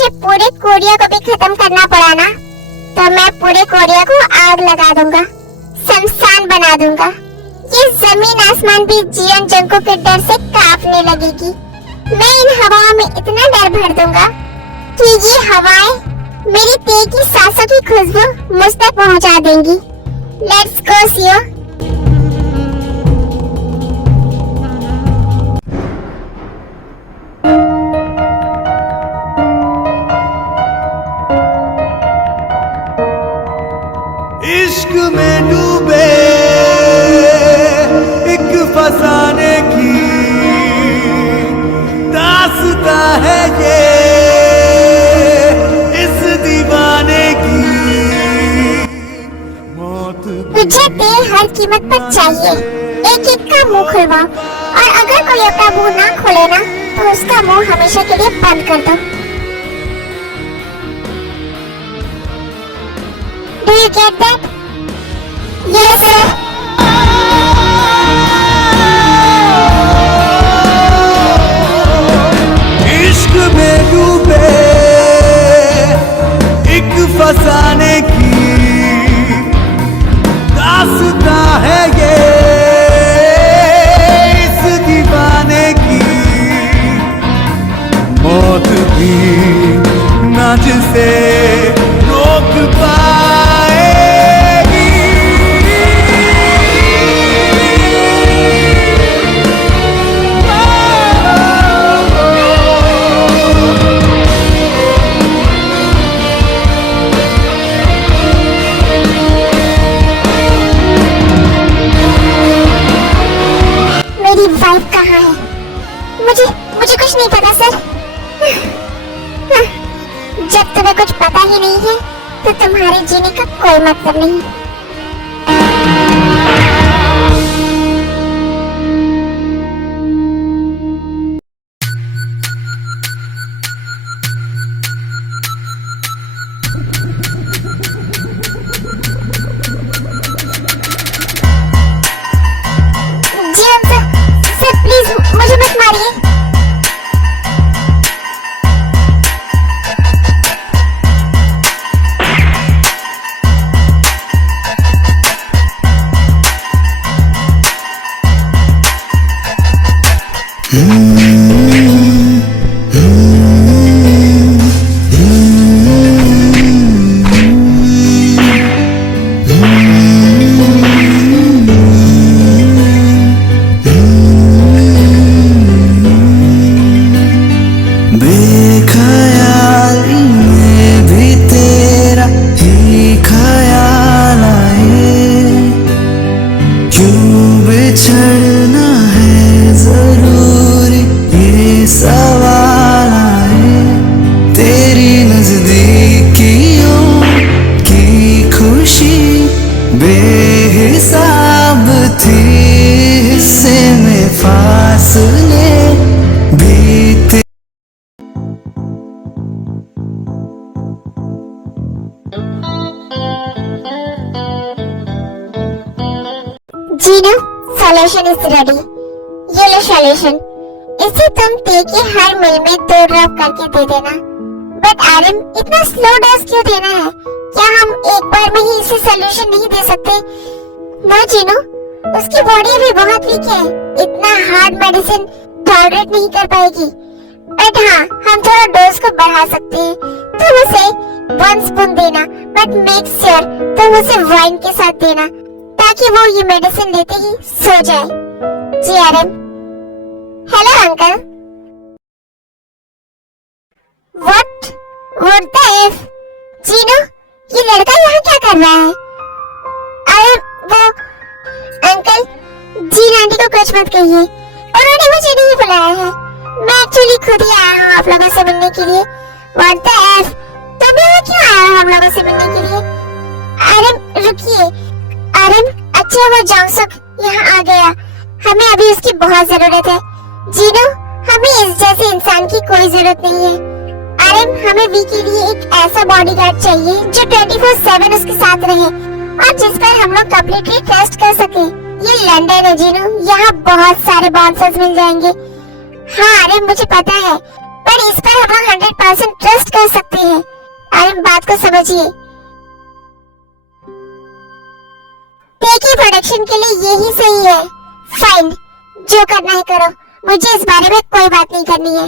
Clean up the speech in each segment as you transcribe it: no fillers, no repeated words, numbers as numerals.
मुझे पूरे कोरिया को भी खत्म करना पड़ा ना, तो मैं पूरे कोरिया को आग लगा दूंगा, शमशान बना दूंगा। ये जमीन आसमान भी जियोन जंगकुक के डर से कांपने लगेगी। मैं इन हवाओं में इतना डर भर दूंगा कि ये हवाएं मेरी तेज सांसों की खुशबू मुझ तक पहुंचा देंगी। लेट्स गो सियो। इश्क में डूबे एक फसाने की दास्तां है ये इस दीवाने की मौत। मुझे तेल हर कीमत पर चाहिए। एक एक का मुंह खुलवाओ, और अगर कोई अपना मुंह ना खोले ना, तो उसका मुंह हमेशा के लिए बंद कर दो। Do you get that? Yes, sir. इश्क में डूबे एक फसाने की दास्तां है ये इस दीवाने की मौत भी ना जिसे रोक पाएगी। मेरी वाइफ कहाँ है? मुझे कुछ नहीं पता सर। जब तुम्हें कुछ पता ही नहीं है, तो तुम्हारे जीने का कोई मतलब नहीं। जीवन सर प्लीज मुझे मत मारिए। बेख्याली में भी तेरा ही ख्याल आए, क्यों बिछड़ना है जरूरी ये सवाल आए। तेरी नजदीकियों की खुशी बेहिसाब थी, हिस्से में फासले भी जीनू, सॉल्यूशन इज रेडी। ये लो सॉल्यूशन। इसे तुम ते के हर मील में 2 ड्रॉप करके दे देना। बट आरएम, इतना स्लो डोज क्यों देना है? क्या हम एक बार में ही इसे सॉल्यूशन नहीं दे सकते? नो जीनू, उसकी बॉडी अभी बहुत वीक है, इतना हार्ड मेडिसिन टॉलरेट नहीं कर पाएगी। बट हाँ, हम थोड़ा डोज को बढ़ा सकते हैं। तुम उसे 1 स्पून देना, बट मेक श्योर तुम उसे वाइन के साथ देना, ताकि वो ये मेडिसिन लेते ही सो जाए। जी आरएम। Hello uncle. What the F? Jeenu, ये लड़का यहाँ क्या कर रहा है? अरे वो अंकल, जीन आंटी को कुछ मत कहिए, उन्होंने मुझे नहीं बुलाया है। मैं एक्चुअली खुद ही आया हूँ आप लोगों से मिलने के लिए। What the F? तुम यहाँ क्यों आए हो हम लोगों से मिलने के लिए? आरएम रुकिए। आरएम, अच्छा वो जोंगसुक यहाँ आ गया, हमें अभी उसकी बहुत जरूरत है। जीनू, हमें इस जैसे इंसान की कोई जरूरत नहीं है। आरएम, हमें वी के लिए एक ऐसा बॉडीगार्ड चाहिए जो 24/7 उसके साथ रहे और जिस पर हम लोग कंप्लीटली ट्रस्ट कर सके। ये लंदन है जीनू, यहाँ बहुत सारे बाउंसर्स मिल जाएंगे। हाँ आरएम, मुझे पता है, पर इस पर हम 100% ट्रस्ट कर सकते हैं। और बात को समझिए, देखिए प्रोडक्शन के लिए यही सही है। फाइन, जो करना है करो, मुझे इस बारे में कोई बात नहीं करनी है।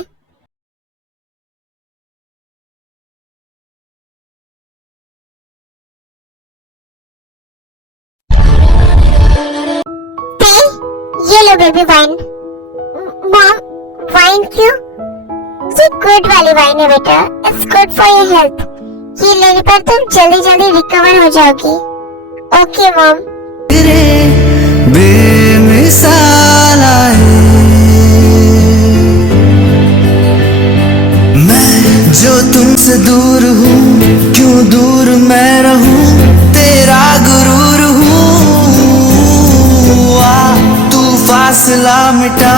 ये लो बेबी वाइन। मॉम, वाइन क्यों? ये गुड वाली वाइन है बेटा, it's good for your health. ये लेने पर तुम जल्दी जल्दी रिकवर हो जाओगी। Okay mom. तेरे बेमिसाल आए, मैं जो तुमसे दूर हूँ, क्यों दूर मैं रहूँ, तेरा गुरूर हूँ। फासला मिटा,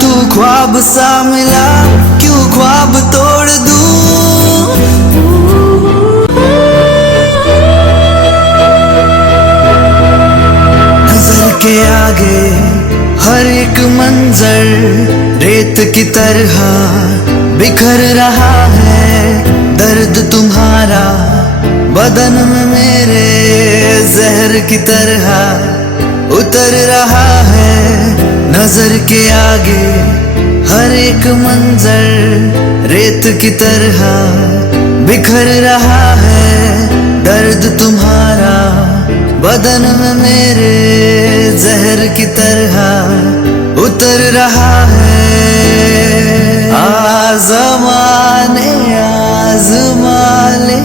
तू ख्वाब सा मिला, क्यों ख्वाब तोड़ दूं। नजर के आगे हर एक मंजर रेत की तरह बिखर रहा है। दर्द तुम्हारा बदन में मेरे जहर की तरह उतर रहा है। नजर के आगे हर एक मंजर रेत की तरह बिखर रहा है। दर्द तुम्हारा बदन में मेरे जहर की तरह उतर रहा है। आज़माने आज़माले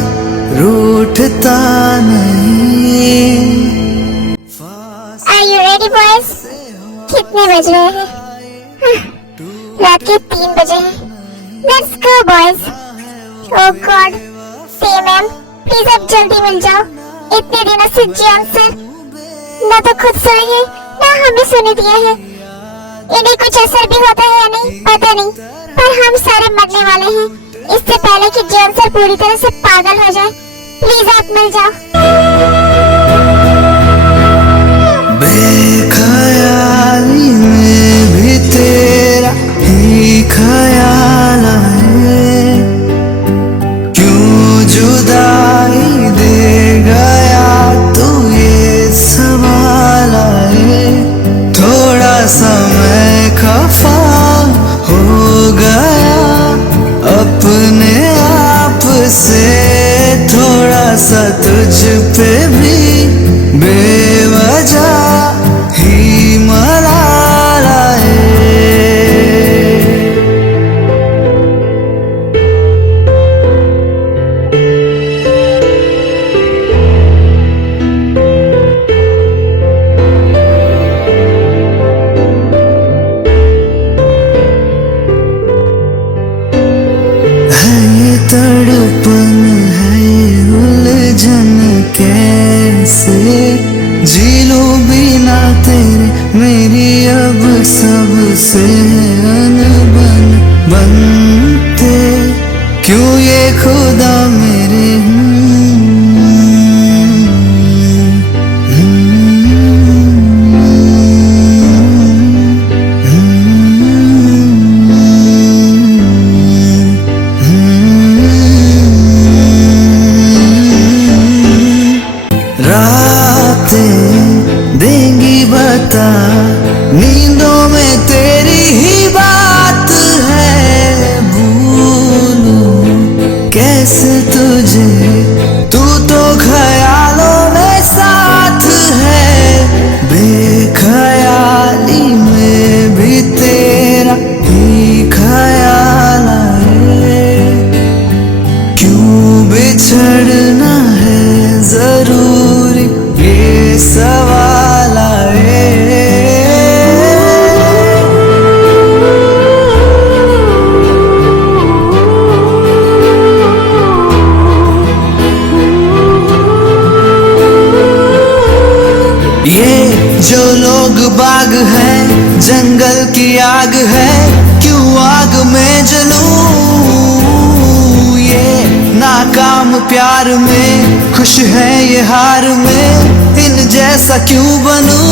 रूठता नहीं। Are you ready boys? कितने बज रहे हैं? रात के 3 बजे हैं। Let's go boys. Oh God, say ma'am, please अब जल्दी मिल जाओ। इतने दिनों से जॉन सर ना तो खुद सोए हैं, ना हमें सोने दिया है। इन्हें कुछ असर भी होता है या नहीं पता नहीं, पर हम सारे मरने वाले हैं। इससे पहले कि जॉन सर पूरी तरह से पागल हो जाए, प्लीज आप मिल जाओ। बेख्याली में भी तेरा ही ख्याल आए, क्यों जुदाई दे गया तू, ये सवाल आए। थोड़ा सा मैं खफा हो गया अपने आप से, थोड़ा सा तुझ पे भी बेवजह ही मलाल आए। है ये तड़पन, है ये उलझन, कैसे जी लूं बिना तेरे, मेरी अब सबसे अनबन बनते, क्यों ये खुदा मेरे देंगी बता, नींदों में तेरी ही बात है। भूलूं कैसे तुझे, तू तो ख्यालों में साथ है। बेख्याली में भी तेरा ही ख्याल आए, क्यों बिछड़ना है जरूरी, ये सवाल आए। ये जो लोग बाग है, जंगल की आग है, क्यों आग में जलूं। ये नाकाम प्यार में, खुश है ये हार में, इन जैसा क्यों बनूं।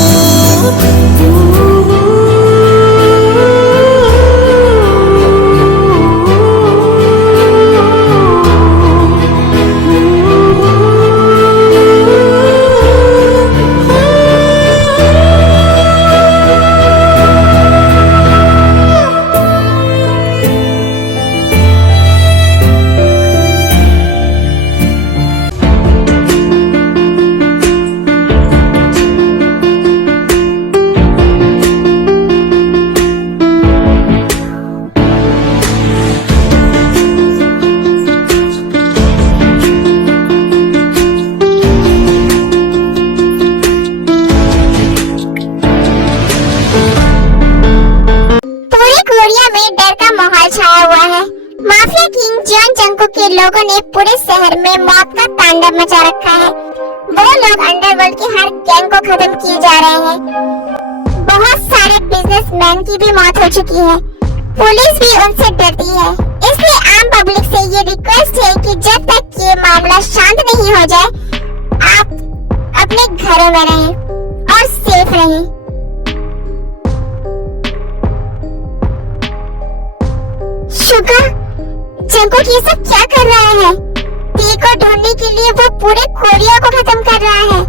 छाया हुआ है। माफिया किंग जॉन जंगकुक के लोगों ने पूरे शहर में मौत का तांडव मचा रखा है। वो लोग अंडरवर्ल्ड के हर गैंग को खत्म किए जा रहे हैं। बहुत सारे बिजनेसमैन की भी मौत हो चुकी है। पुलिस भी उनसे डरती है। इसलिए आम पब्लिक से ये रिक्वेस्ट है कि जब तक ये मामला शांत नहीं हो जाए, आप अपने घरों में रहें और सेफ रहें। शुगर, जंगकुक ये सब क्या कर रहा है? टी को ढूंढने के लिए वो पूरे कोरिया को खत्म कर रहा है।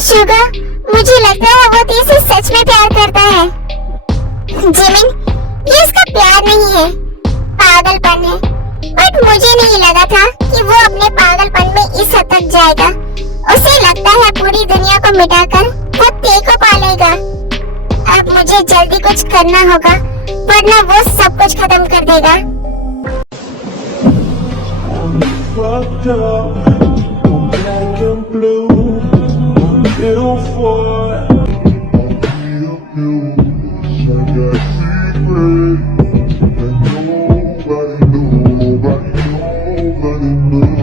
शुगर, मुझे लगता है वो टी से सच में प्यार करता है। जिमिन, ये उसका प्यार नहीं है, पागलपन है। बट मुझे नहीं लगा था कि वो अपने पागलपन में इस हद तक जाएगा। उसे लगता है पूरी दुनिया को मिटाकर वो टी को पालेगा। अब मुझे जल्दी कुछ करना होगा, वरना वो सब कुछ खत्म कर देगा। Fucked up, I'm black and blue, I'm little for I got secrets that nobody knows.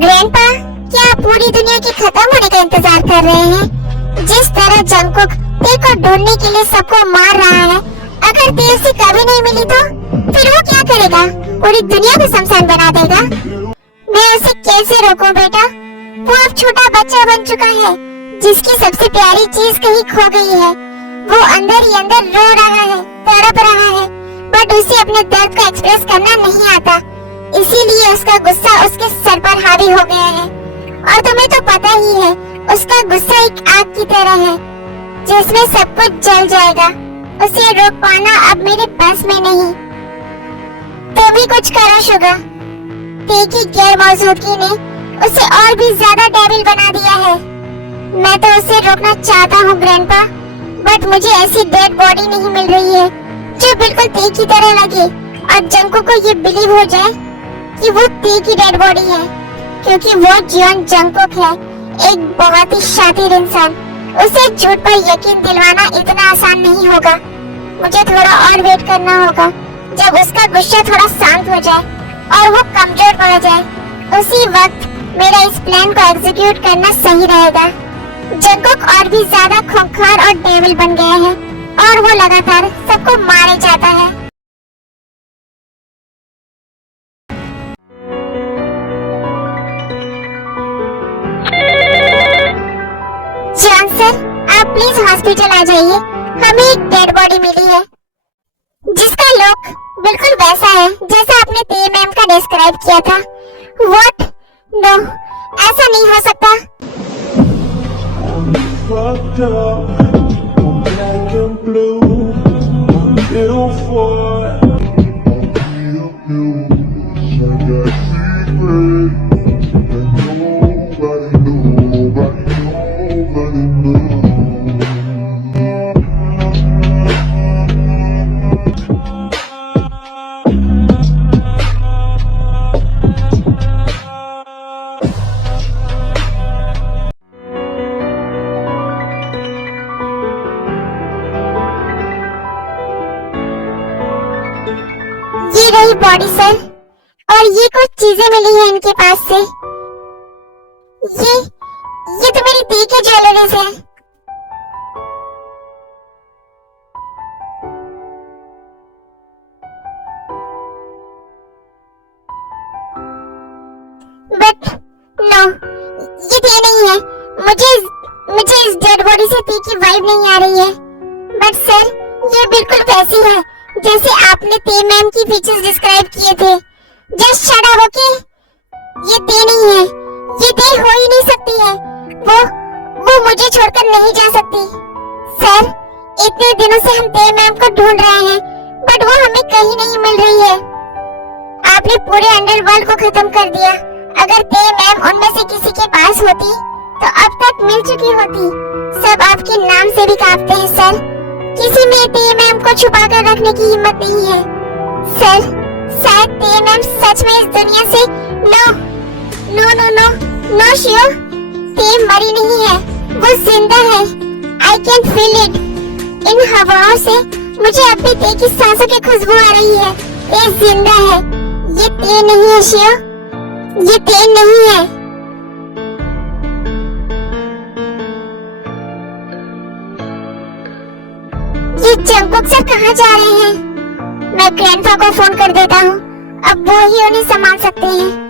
Grandpa, क्या आप पूरी दुनिया के खत्म होने का इंतजार कर रहे हैं? जिस तरह जंगकुक टी को ढूंढने के लिए सबको मार रहा है, अगर टी उसे कभी नहीं मिली तो फिर वो क्या करेगा? पूरी दुनिया को शमशान बना देगा। मैं उसे कैसे रोकूं बेटा? वो अब छोटा बच्चा बन चुका है, जिसकी सबसे प्यारी चीज कहीं खो गई है। वो अंदर ही अंदर रो रहा है, तड़प रहा है, बट उसे अपने दर्द को एक्सप्रेस करना नहीं आता। इसीलिए उसका गुस्सा उसके सर पर हावी हो गया है। और तुम्हें तो पता ही है, उसका गुस्सा एक आग की तरह है, जिसमें सब कुछ जल जाएगा। उसे रोक पाना अब मेरे बस में नहीं। तो भी कुछ करो शुगर। टी की गैर मौजूदगी ने उसे और भी ज्यादा डेविल बना दिया है। मैं तो उसे रोकना चाहता हूँ ग्रैंडपा, बट मुझे ऐसी डेड बॉडी नहीं मिल रही है जो बिल्कुल टी की तरह लगे और जंगकुक को ये बिलीव हो जाए कि वो टी की डेड बॉडी है, क्योंकि वो जॉन जंगकुक है, एक बहुत ही शातिर इंसान। उसे झूठ पर यकीन दिलवाना इतना आसान नहीं होगा। मुझे थोड़ा और वेट करना होगा, जब उसका गुस्सा थोड़ा शांत हो जाए और वो कमजोर पड़ जाए, उसी वक्त मेरा इस प्लान को एग्जीक्यूट करना सही रहेगा। जंगकुक और भी ज्यादा खूंखार और डेविल बन गया है और वो लगातार सबको मारे जाता है। जॉन सर, आप प्लीज हॉस्पिटल आ जाइए। हमें एक डेड बॉडी मिली है, जिसका लुक बिल्कुल वैसा है जैसा आपने टी मैम का डिस्क्राइब किया था। व्हाट? नो, ऐसा नहीं हो सकता। Fucked up, I'm black and blue, I'm little for I got secrets that nobody knows. ये रही बॉडी सर, और ये कुछ चीजें मिली है इनके पास से। ये तो मेरी टी के ज्वेलरीज है। बट नो, ये टी नहीं है। मुझे इस डेड बॉडी से टी की वाइब नहीं आ रही है। बट सर, ये बिल्कुल वैसी है जैसे आपने टी मैम की फीचर्स डिस्क्राइब किए थे। Just shut up, okay? ये टी नहीं है, ये टी हो ही नहीं सकती है। वो मुझे छोड़कर नहीं जा सकती। सर, इतने दिनों से हम टी मैम को ढूंढ रहे हैं, बट वो हमें कहीं नहीं मिल रही है। आपने पूरे अंडरवर्ल्ड को खत्म कर दिया। अगर टी मैम उनमें से किसी के पास होती तो अब तक मिल चुकी होती। सब आपके नाम से भी कांपते हैं सर। किसी में TMM को छुपा कर रखने की हिम्मत नहीं है सर। शायद TMM सच में इस दुनिया से नो शियो, टीम मरी नहीं है, वो जिंदा है। I can feel it. इन हवाओं से मुझे अब भी ते की सांसों की खुशबू आ रही है। ते जिंदा है। ये ते नहीं है शियो, ये ते नहीं है। ये जंगकुक सर कहाँ जा रहे हैं? मैं ग्रैंडपा को फोन कर देता हूँ, अब वो ही उन्हें संभाल सकते हैं।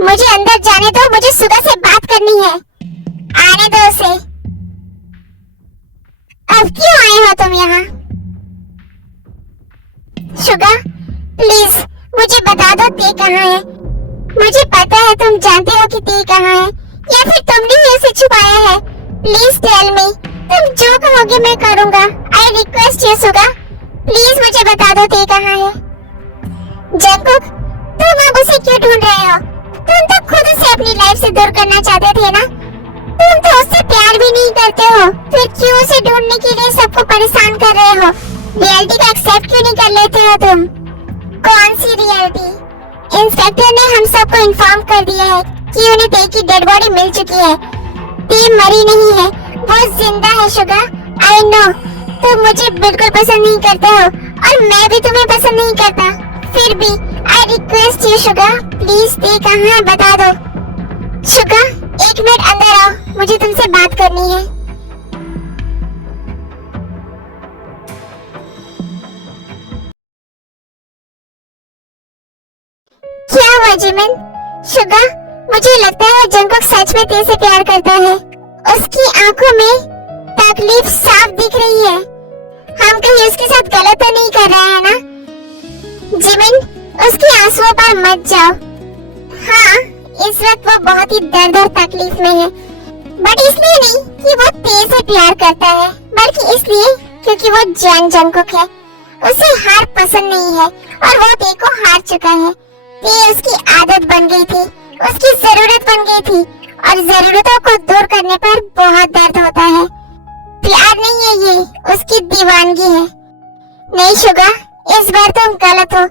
मुझे अंदर जाने दो, मुझे सुगा से बात करनी है। आने दो उसे। अब क्यों आए हो तुम यहाँ? शुगा प्लीज मुझे बता दो ते कहाँ है। मुझे पता है तुम जानते हो कि ते कहाँ है, या फिर तुमने ही उसे छुपाया है। Please tell me. तुम जो कहोगे मैं करूँगा। I request you Suga, please मुझे बता दो ते कहाँ है। जंगकुक तुम अब उसे क्यों ढूंढ रहे हो? तुम तो खुद उसे अपनी लाइफ से दूर करना चाहते थे ना। तुम तो उससे प्यार भी नहीं करते हो, फिर क्यों उसे ढूंढने के लिए सबको परेशान कर रहे हो? रियलिटी को एक्सेप्ट क्यों नहीं कर लेते हो तुम? कौन सी रियलिटी? इंस्पेक्टर ने हम सबको इन्फॉर्म कर दिया है कि उन्हें ते की डेड बॉडी मिल चुकी है। ते मरी नहीं है, वो जिंदा है शुगा। आई नो तुम मुझे बिल्कुल पसंद नहीं करते हो और मैं भी तुम्हें पसंद नहीं करता, फिर भी आई रिक्वेस्ट यू शुगा, प्लीज ते कहाँ है बता दो। शुगा 1 मिनट अंदर आओ, मुझे तुमसे बात करनी है। क्या हुआ जिमिन? शुगा मुझे लगता है जंगकुक सच में ते से प्यार करता है। उसकी आंखों में तकलीफ साफ दिख रही है। हम कहीं उसके साथ गलत तो नहीं कर रहे हैं ना? जिमिन उसके आंसुओं पर मत जाओ। हाँ इस वक्त वो बहुत ही दर्द और तकलीफ में है, बट इसलिए नहीं कि वो ते से प्यार करता है, बल्कि इसलिए क्योंकि वो जंगकुक है। उसे हार पसंद नहीं है और वो ते को हार चुका है। ते उसकी आदत बन गई थी, उसकी जरूरत बन गई थी, और जरूरतों को दूर करने पर बहुत दर्द होता है। प्यार नहीं है ये, उसकी दीवानगी है। नहीं शुगा इस बार तुम गलत हो।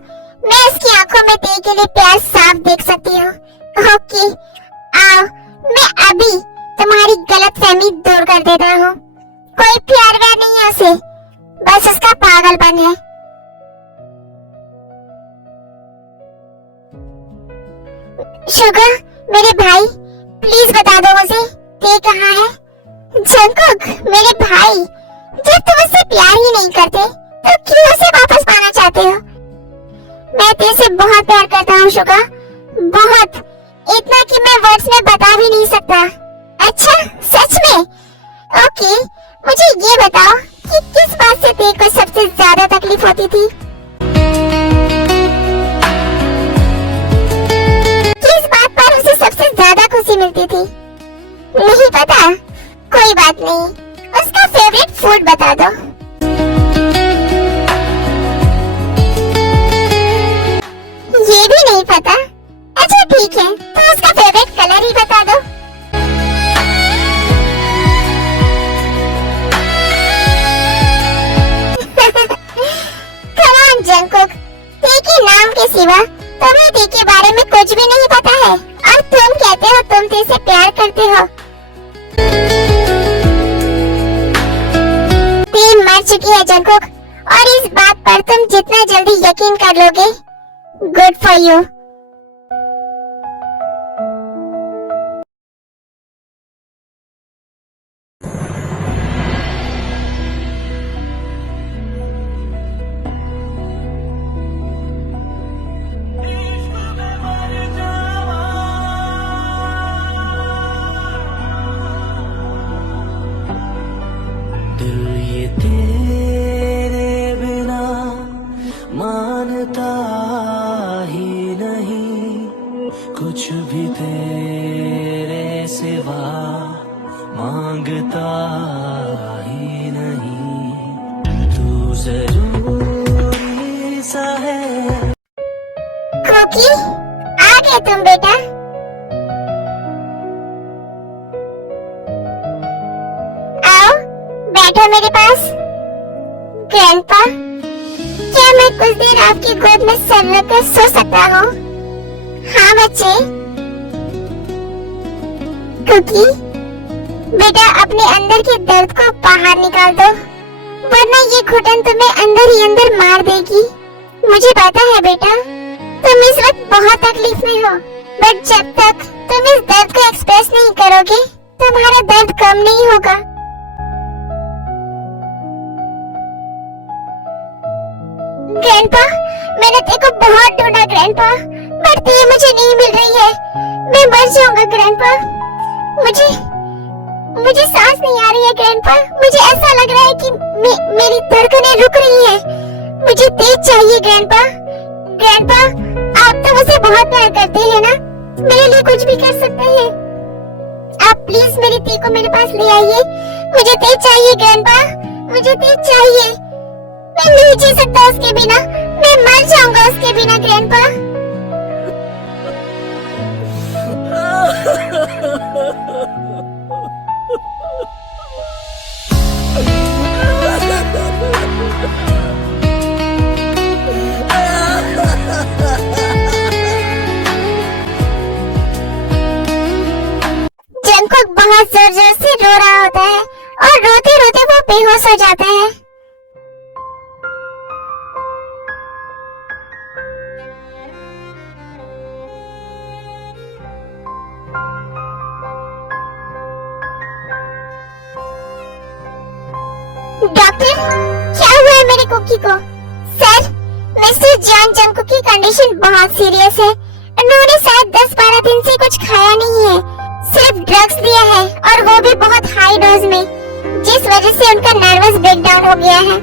मैं उसकी आंखों में ते के लिए प्यार साफ देख सकती हूँ। ओके आओ, मैं अभी तुम्हारी गलतफहमी दूर कर देता हूँ। कोई प्यार व्यार नहीं है उसे, बस उसका पागलपन है। शुगा मेरे भाई प्लीज बता दो मुझे ते कहाँ है? जंगकुक मेरे भाई, जब तुम उससे प्यार ही नहीं करते तो क्यों उसे वापस पाना चाहते हो? मैं ते से बहुत प्यार करता हूँ शुगा, बहुत, इतना कि मैं वर्ड्स में बता भी नहीं सकता। अच्छा सच में? ओके मुझे ये बताओ कि किस बात से ते को सबसे ज्यादा तकलीफ होती थी? किस बात पर उसे सबसे ज्यादा खुशी मिलती थी? नहीं पता? कोई बात नहीं, उसका फेवरेट फूड बता दो। ये भी नहीं पता? अच्छा ठीक है, तो उसका फेवरेट कलर ही बता दो। Come on जंगकुक, ते के नाम के सिवा तुम्हें ते के बारे में कुछ भी नहीं पता है, और तुम कहते हो तुम ते से प्यार करते हो। ते मर चुकी है जंगकुक, और इस बात पर तुम जितना जल्दी यकीन कर लोगे, गुड फॉर यू। दिल ये तेरे बिना मानता ही नहीं। कुछ भी तेरे सिवा मांगता ही नहीं, तू जरूरी सा है। कुकी, आ गए तुम बेटा। आओ, बैठो मेरे पास। ग्रैंडपा, क्या मैं कुछ देर आपकी गोद में सर रखकर सो सकता हूँ? हाँ बच्चे। कुकी, बेटा अपने अंदर के दर्द को बाहर निकाल दो, वरना ये घुटन तुम्हें अंदर ही अंदर मार देगी। मुझे पता है बेटा, तुम इस वक्त बहुत तकलीफ में हो, बट जब तक तुम इस दर्द को एक्सप्रेस नहीं करोगे, तुम्हारा दर्द कम नहीं होगा। ग्रैंडपा, मैंने तेरे को बहुत ढूंढा ग्रैंडपा, बट तू मुझे नहीं मिल रही है। मैं मर जाऊंगा ग्रैंडपा। मुझे सांस नहीं आ रही है ग्रैंडपा। मुझे ऐसा लग रहा है कि मेरी धड़कनें रुक रही हैं। मुझे तेज चाहिए ग्रैंडपा। ग्रैंडपा, आप तो मुझे बहुत प्यार करते हैं ना, मेरे लिए कुछ भी कर सकते हैं। आप प्लीज मेरी ती को मेरे पास ले आइए। मुझे तेज चाहिए ग्रैंडपा, मुझे तेज चाहिए। मैं नहीं जी सकता उसके बिना, मैं मर जाऊंगा उसके बिना ग्रैंडपा। जंगकुक बहुत जोर जोर से रो रहा होता है और रोते रोते वो बेहोश हो जाता है। डॉक्टर, क्या हुआ है मेरे कुकी को? सर, मिस्टर जॉन जंगकुक की कंडीशन बहुत सीरियस है। उन्होंने शायद 10-12 दिन से कुछ खाया नहीं है, सिर्फ ड्रग्स लिया है और वो भी बहुत हाई डोज में, जिस वजह से उनका नर्वस ब्रेकडाउन हो गया है।